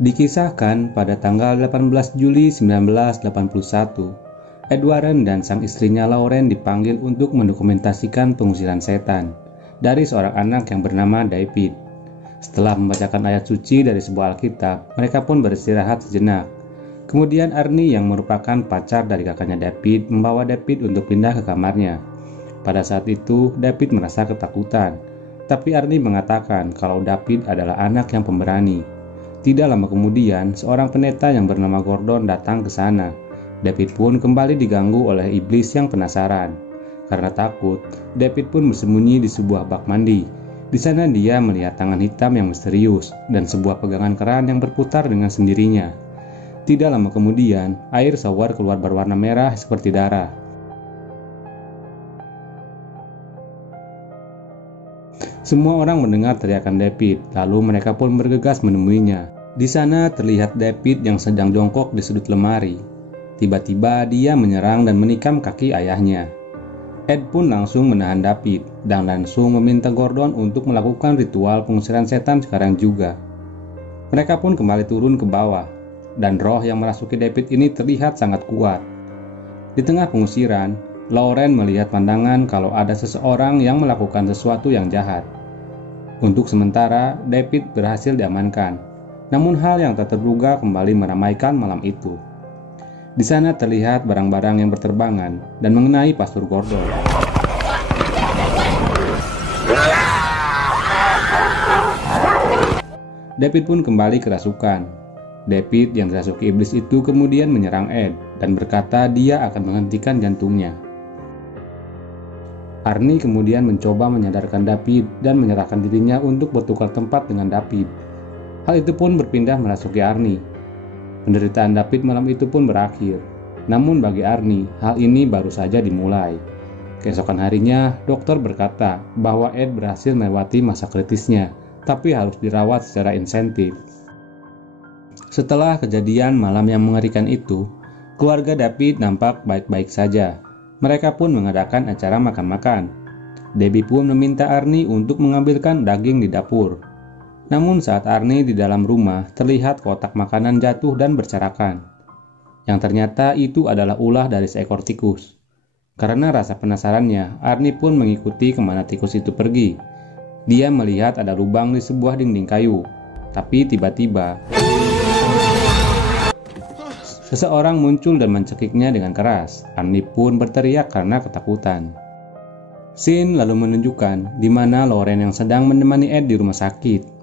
Dikisahkan pada tanggal 18 Juli 1981, Ed Warren dan sang istrinya Lauren dipanggil untuk mendokumentasikan pengusiran setan dari seorang anak yang bernama David. Setelah membacakan ayat suci dari sebuah Alkitab, mereka pun beristirahat sejenak. Kemudian Arnie yang merupakan pacar dari kakaknya David membawa David untuk pindah ke kamarnya. Pada saat itu, David merasa ketakutan, tapi Arnie mengatakan kalau David adalah anak yang pemberani. Tidak lama kemudian, seorang pendeta yang bernama Gordon datang ke sana. David pun kembali diganggu oleh iblis yang penasaran. Karena takut, David pun bersembunyi di sebuah bak mandi. Di sana dia melihat tangan hitam yang misterius dan sebuah pegangan keran yang berputar dengan sendirinya. Tidak lama kemudian, air shower keluar berwarna merah seperti darah. Semua orang mendengar teriakan David, lalu mereka pun bergegas menemuinya. Di sana terlihat David yang sedang jongkok di sudut lemari. Tiba-tiba dia menyerang dan menikam kaki ayahnya. Ed pun langsung menahan David dan langsung meminta Gordon untuk melakukan ritual pengusiran setan sekarang juga. Mereka pun kembali turun ke bawah, dan roh yang merasuki David ini terlihat sangat kuat. Di tengah pengusiran, Lauren melihat pandangan kalau ada seseorang yang melakukan sesuatu yang jahat. Untuk sementara, David berhasil diamankan, namun hal yang tak terduga kembali meramaikan malam itu. Di sana terlihat barang-barang yang berterbangan dan mengenai Pastor Gordon. David pun kembali kerasukan. David yang dirasuki iblis itu kemudian menyerang Ed dan berkata dia akan menghentikan jantungnya. Arnie kemudian mencoba menyadarkan David dan menyerahkan dirinya untuk bertukar tempat dengan David. Hal itu pun berpindah merasuki Arnie. Penderitaan David malam itu pun berakhir. Namun bagi Arnie, hal ini baru saja dimulai. Keesokan harinya, dokter berkata bahwa Ed berhasil melewati masa kritisnya, tapi harus dirawat secara intensif. Setelah kejadian malam yang mengerikan itu, keluarga David nampak baik-baik saja. Mereka pun mengadakan acara makan-makan. Debbie pun meminta Arnie untuk mengambilkan daging di dapur. Namun saat Arnie di dalam rumah, terlihat kotak makanan jatuh dan berserakan. Yang ternyata itu adalah ulah dari seekor tikus. Karena rasa penasarannya, Arnie pun mengikuti kemana tikus itu pergi. Dia melihat ada lubang di sebuah dinding kayu. Tapi tiba-tiba, seseorang muncul dan mencekiknya dengan keras. Arnie pun berteriak karena ketakutan. Scene lalu menunjukkan di mana Lauren yang sedang menemani Ed di rumah sakit.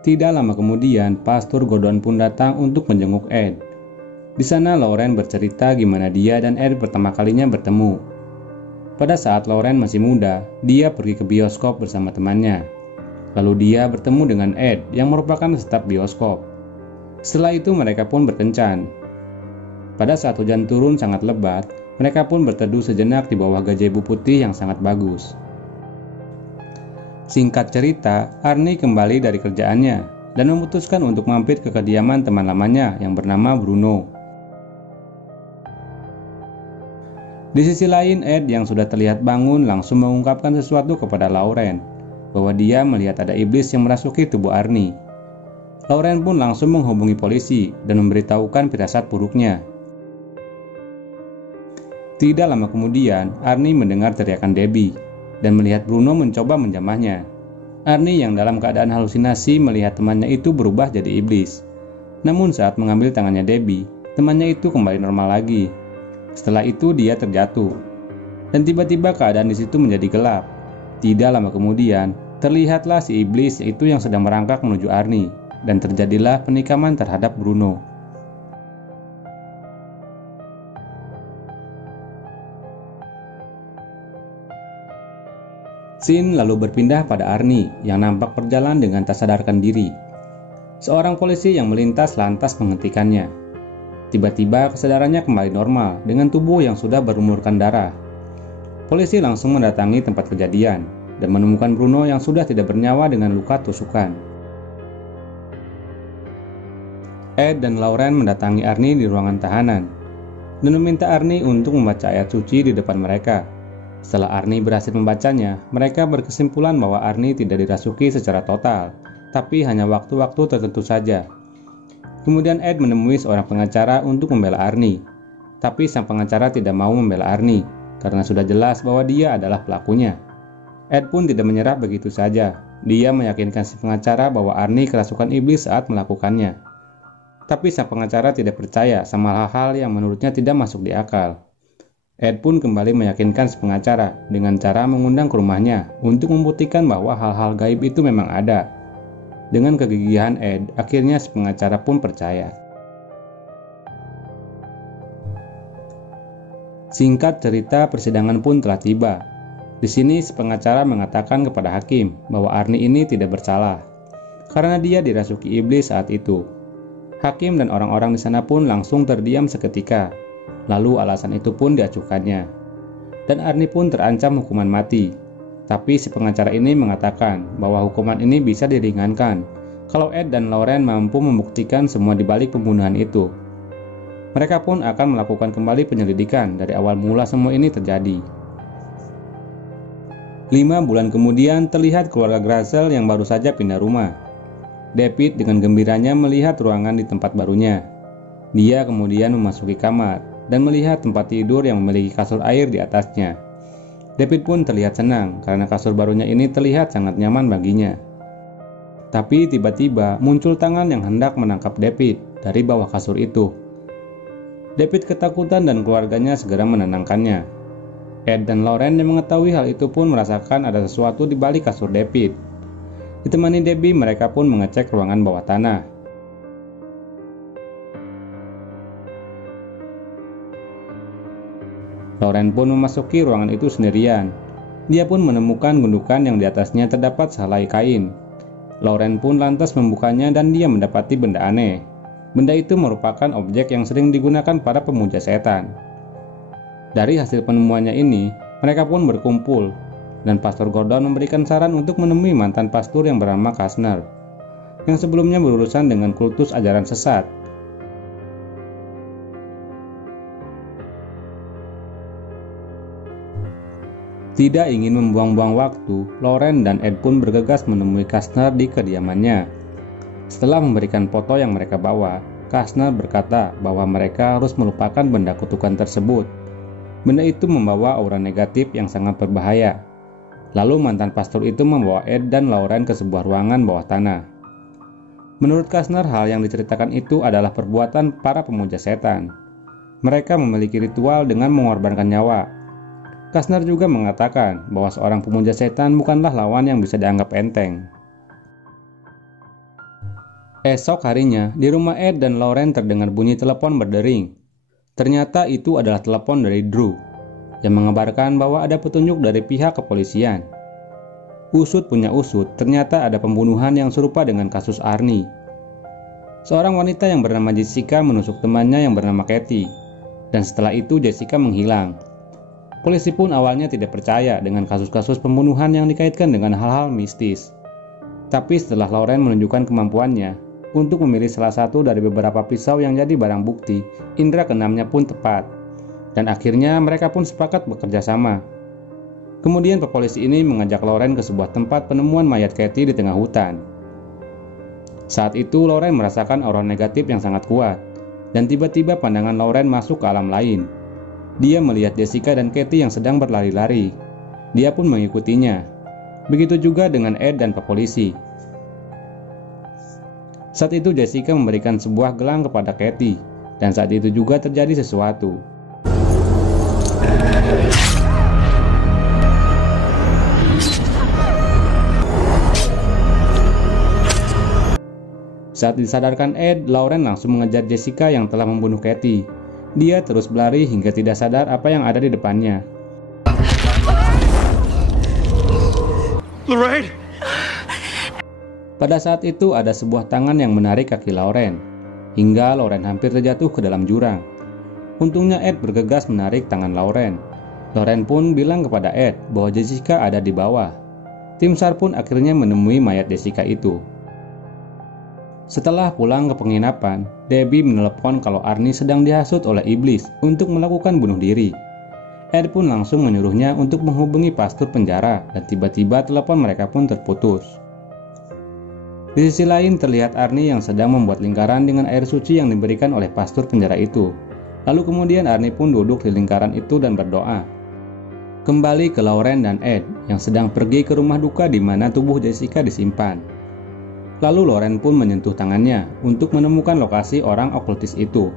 Tidak lama kemudian, Pastor Gordon pun datang untuk menjenguk Ed. Di sana Lauren bercerita gimana dia dan Ed pertama kalinya bertemu. Pada saat Lauren masih muda, dia pergi ke bioskop bersama temannya. Lalu dia bertemu dengan Ed yang merupakan staf bioskop. Setelah itu mereka pun berkencan. Pada saat hujan turun sangat lebat, mereka pun berteduh sejenak di bawah gazebo putih yang sangat bagus. Singkat cerita, Arnie kembali dari kerjaannya dan memutuskan untuk mampir ke kediaman teman lamanya yang bernama Bruno. Di sisi lain, Ed yang sudah terlihat bangun langsung mengungkapkan sesuatu kepada Lauren, bahwa dia melihat ada iblis yang merasuki tubuh Arnie. Lauren pun langsung menghubungi polisi dan memberitahukan firasat buruknya. Tidak lama kemudian, Arnie mendengar teriakan Debbie dan melihat Bruno mencoba menjamahnya. Arnie yang dalam keadaan halusinasi melihat temannya itu berubah jadi iblis. Namun saat mengambil tangannya Debbie, temannya itu kembali normal lagi. Setelah itu dia terjatuh. Dan tiba-tiba keadaan di situ menjadi gelap. Tidak lama kemudian, terlihatlah si iblis itu yang sedang merangkak menuju Arnie dan terjadilah penikaman terhadap Bruno. Scene lalu berpindah pada Arnie yang nampak berjalan dengan tak sadarkan diri. Seorang polisi yang melintas lantas menghentikannya. Tiba-tiba kesadarannya kembali normal dengan tubuh yang sudah berlumurkan darah. Polisi langsung mendatangi tempat kejadian. dan menemukan Bruno yang sudah tidak bernyawa dengan luka tusukan. Ed dan Lauren mendatangi Arnie di ruangan tahanan dan meminta Arnie untuk membaca ayat suci di depan mereka. Setelah Arnie berhasil membacanya, mereka berkesimpulan bahwa Arnie tidak dirasuki secara total, tapi hanya waktu-waktu tertentu saja. Kemudian Ed menemui seorang pengacara untuk membela Arnie, tapi sang pengacara tidak mau membela Arnie karena sudah jelas bahwa dia adalah pelakunya. Ed pun tidak menyerah begitu saja. Dia meyakinkan si pengacara bahwa Arnie kerasukan iblis saat melakukannya. Tapi sang pengacara tidak percaya sama hal-hal yang menurutnya tidak masuk di akal. Ed pun kembali meyakinkan si pengacara dengan cara mengundang ke rumahnya untuk membuktikan bahwa hal-hal gaib itu memang ada. Dengan kegigihan Ed, akhirnya si pengacara pun percaya. Singkat cerita, persidangan pun telah tiba. Di sini si pengacara mengatakan kepada hakim bahwa Arnie ini tidak bersalah karena dia dirasuki iblis saat itu. Hakim dan orang-orang di sana pun langsung terdiam seketika. Lalu alasan itu pun diajukannya. Dan Arnie pun terancam hukuman mati. Tapi si pengacara ini mengatakan bahwa hukuman ini bisa diringankan kalau Ed dan Lauren mampu membuktikan semua dibalik pembunuhan itu. Mereka pun akan melakukan kembali penyelidikan dari awal mula semua ini terjadi. 5 bulan kemudian terlihat keluarga Grazel yang baru saja pindah rumah. David dengan gembiranya melihat ruangan di tempat barunya. Dia kemudian memasuki kamar dan melihat tempat tidur yang memiliki kasur air di atasnya. David pun terlihat senang karena kasur barunya ini terlihat sangat nyaman baginya. Tapi tiba-tiba muncul tangan yang hendak menangkap David dari bawah kasur itu. David ketakutan dan keluarganya segera menenangkannya. Ed dan Lauren yang mengetahui hal itu pun merasakan ada sesuatu di balik kasur David. Ditemani Debbie, mereka pun mengecek ruangan bawah tanah. Lauren pun memasuki ruangan itu sendirian. Dia pun menemukan gundukan yang di atasnya terdapat sehelai kain. Lauren pun lantas membukanya dan dia mendapati benda aneh. Benda itu merupakan objek yang sering digunakan para pemuja setan. Dari hasil penemuannya ini, mereka pun berkumpul, dan Pastor Gordon memberikan saran untuk menemui mantan pastor yang bernama Kastner, yang sebelumnya berurusan dengan kultus ajaran sesat. Tidak ingin membuang-buang waktu, Lauren dan Ed pun bergegas menemui Kastner di kediamannya. Setelah memberikan foto yang mereka bawa, Kastner berkata bahwa mereka harus melupakan benda kutukan tersebut. Benda itu membawa aura negatif yang sangat berbahaya. Lalu mantan pastor itu membawa Ed dan Lauren ke sebuah ruangan bawah tanah. Menurut Kastner, hal yang diceritakan itu adalah perbuatan para pemuja setan. Mereka memiliki ritual dengan mengorbankan nyawa. Kastner juga mengatakan bahwa seorang pemuja setan bukanlah lawan yang bisa dianggap enteng. Esok harinya, di rumah Ed dan Lauren terdengar bunyi telepon berdering. Ternyata itu adalah telepon dari Drew, yang mengabarkan bahwa ada petunjuk dari pihak kepolisian. Usut punya usut, ternyata ada pembunuhan yang serupa dengan kasus Arnie. Seorang wanita yang bernama Jessica menusuk temannya yang bernama Kathy, dan setelah itu Jessica menghilang. Polisi pun awalnya tidak percaya dengan kasus-kasus pembunuhan yang dikaitkan dengan hal-hal mistis. Tapi setelah Lauren menunjukkan kemampuannya untuk memilih salah satu dari beberapa pisau yang jadi barang bukti, indera keenamnya pun tepat. Dan akhirnya mereka pun sepakat bekerja sama. Kemudian polisi ini mengajak Lauren ke sebuah tempat penemuan mayat Kathy di tengah hutan. Saat itu Lauren merasakan aura negatif yang sangat kuat, dan tiba-tiba pandangan Lauren masuk ke alam lain. Dia melihat Jessica dan Kathy yang sedang berlari-lari. Dia pun mengikutinya. Begitu juga dengan Ed dan polisi. Saat itu Jessica memberikan sebuah gelang kepada Kathy, dan saat itu juga terjadi sesuatu. Saat disadarkan Ed, Lauren langsung mengejar Jessica yang telah membunuh Kathy. Dia terus berlari hingga tidak sadar apa yang ada di depannya. Lorraine! Pada saat itu ada sebuah tangan yang menarik kaki Lauren, hingga Lauren hampir terjatuh ke dalam jurang. Untungnya Ed bergegas menarik tangan Lauren. Lauren pun bilang kepada Ed bahwa Jessica ada di bawah. Tim SAR pun akhirnya menemui mayat Jessica itu. Setelah pulang ke penginapan, Debbie menelepon kalau Arnie sedang dihasut oleh iblis untuk melakukan bunuh diri. Ed pun langsung menyuruhnya untuk menghubungi pastor penjara dan tiba-tiba telepon mereka pun terputus. Di sisi lain terlihat Arnie yang sedang membuat lingkaran dengan air suci yang diberikan oleh pastor penjara itu. Lalu kemudian Arnie pun duduk di lingkaran itu dan berdoa. Kembali ke Lauren dan Ed yang sedang pergi ke rumah duka di mana tubuh Jessica disimpan. Lalu Lauren pun menyentuh tangannya untuk menemukan lokasi orang okultis itu.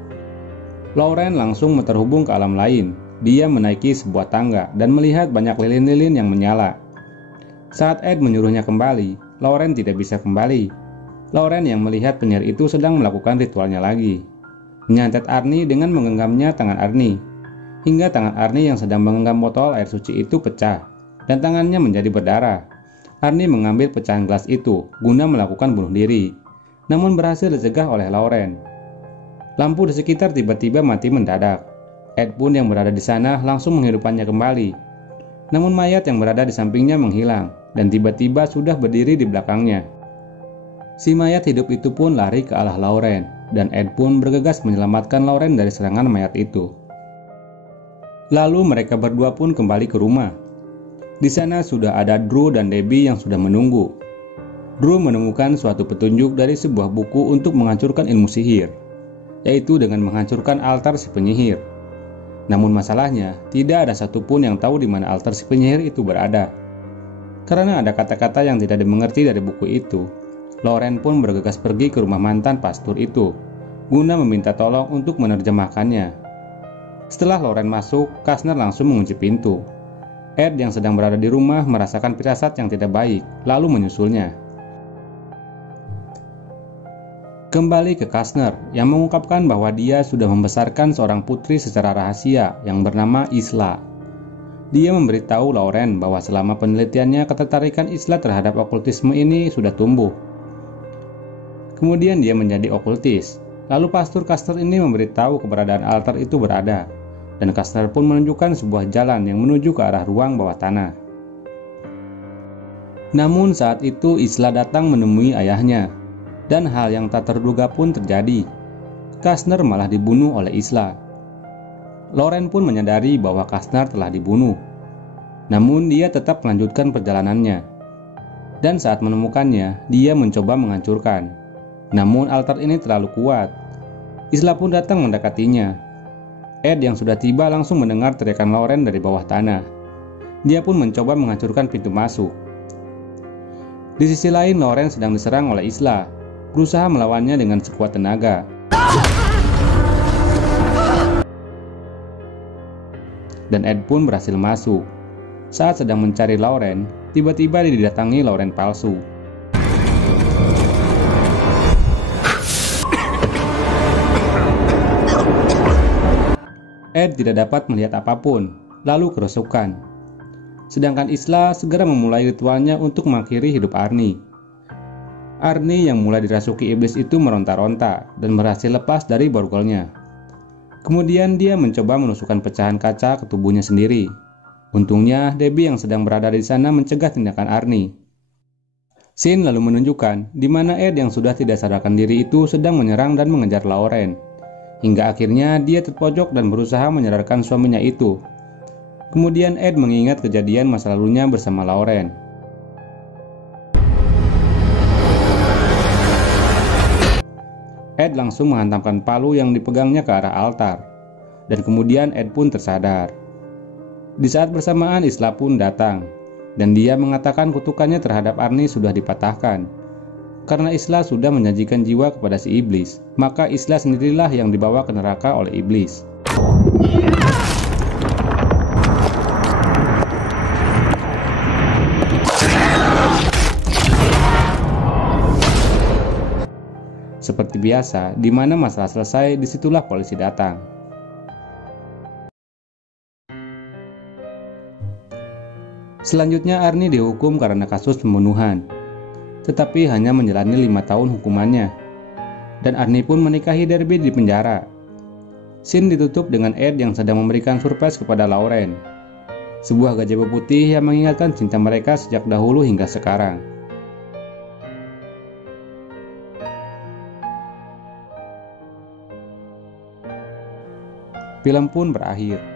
Lauren langsung terhubung ke alam lain. Dia menaiki sebuah tangga dan melihat banyak lilin-lilin yang menyala. Saat Ed menyuruhnya kembali, Lauren tidak bisa kembali. Lauren yang melihat penyihir itu sedang melakukan ritualnya lagi. Menyantet Arnie dengan menggenggamnya tangan Arnie. Hingga tangan Arnie yang sedang menggenggam botol air suci itu pecah, dan tangannya menjadi berdarah. Arnie mengambil pecahan gelas itu guna melakukan bunuh diri, namun berhasil dicegah oleh Lauren. Lampu di sekitar tiba-tiba mati mendadak. Ed pun yang berada di sana langsung menghidupkannya kembali. Namun mayat yang berada di sampingnya menghilang dan tiba-tiba sudah berdiri di belakangnya. Si mayat hidup itu pun lari ke arah Lauren dan Ed pun bergegas menyelamatkan Lauren dari serangan mayat itu. Lalu mereka berdua pun kembali ke rumah. Di sana sudah ada Drew dan Debbie yang sudah menunggu. Drew menemukan suatu petunjuk dari sebuah buku untuk menghancurkan ilmu sihir, yaitu dengan menghancurkan altar si penyihir. Namun masalahnya, tidak ada satupun yang tahu di mana altar si penyihir itu berada. Karena ada kata-kata yang tidak dimengerti dari buku itu, Lauren pun bergegas pergi ke rumah mantan pastor itu, guna meminta tolong untuk menerjemahkannya. Setelah Lauren masuk, Kastner langsung mengunci pintu. Ed yang sedang berada di rumah merasakan firasat yang tidak baik, lalu menyusulnya. Kembali ke Kastner yang mengungkapkan bahwa dia sudah membesarkan seorang putri secara rahasia yang bernama Isla. Dia memberitahu Lauren bahwa selama penelitiannya ketertarikan Isla terhadap okultisme ini sudah tumbuh. Kemudian dia menjadi okultis. Lalu pastor Kastner ini memberitahu keberadaan altar itu berada, dan Kastner pun menunjukkan sebuah jalan yang menuju ke arah ruang bawah tanah. Namun saat itu Isla datang menemui ayahnya. Dan hal yang tak terduga pun terjadi. Kastner malah dibunuh oleh Isla. Lauren pun menyadari bahwa Kastner telah dibunuh. Namun dia tetap melanjutkan perjalanannya. Dan saat menemukannya, dia mencoba menghancurkan. Namun altar ini terlalu kuat. Isla pun datang mendekatinya. Ed yang sudah tiba langsung mendengar teriakan Lauren dari bawah tanah. Dia pun mencoba menghancurkan pintu masuk. Di sisi lain, Lauren sedang diserang oleh Isla, berusaha melawannya dengan sekuat tenaga. Dan Ed pun berhasil masuk. Saat sedang mencari Lauren, tiba-tiba didatangi Lauren palsu. Ed tidak dapat melihat apapun, lalu kerusukan. Sedangkan Isla segera memulai ritualnya untuk mengakhiri hidup Arnie. Arnie yang mulai dirasuki iblis itu meronta-ronta dan berhasil lepas dari borgolnya. Kemudian dia mencoba menusukkan pecahan kaca ke tubuhnya sendiri. Untungnya Debbie yang sedang berada di sana mencegah tindakan Arnie. Scene lalu menunjukkan di mana Ed yang sudah tidak sadarkan diri itu sedang menyerang dan mengejar Lauren. Hingga akhirnya dia terpojok dan berusaha menyadarkan suaminya itu. Kemudian Ed mengingat kejadian masa lalunya bersama Lauren. Ed langsung menghantamkan palu yang dipegangnya ke arah altar, dan kemudian Ed pun tersadar. Di saat bersamaan Isla pun datang, dan dia mengatakan kutukannya terhadap Arnie sudah dipatahkan. Karena Isla sudah menjanjikan jiwa kepada si iblis, maka Isla sendirilah yang dibawa ke neraka oleh iblis. Seperti biasa, di mana masalah selesai, disitulah polisi datang. Selanjutnya Arnie dihukum karena kasus pembunuhan, tetapi hanya menjalani 5 tahun hukumannya. Dan Arnie pun menikahi Debbie di penjara. Scene ditutup dengan Ed yang sedang memberikan surprise kepada Lauren. sebuah gajah putih yang mengingatkan cinta mereka sejak dahulu hingga sekarang. Film pun berakhir.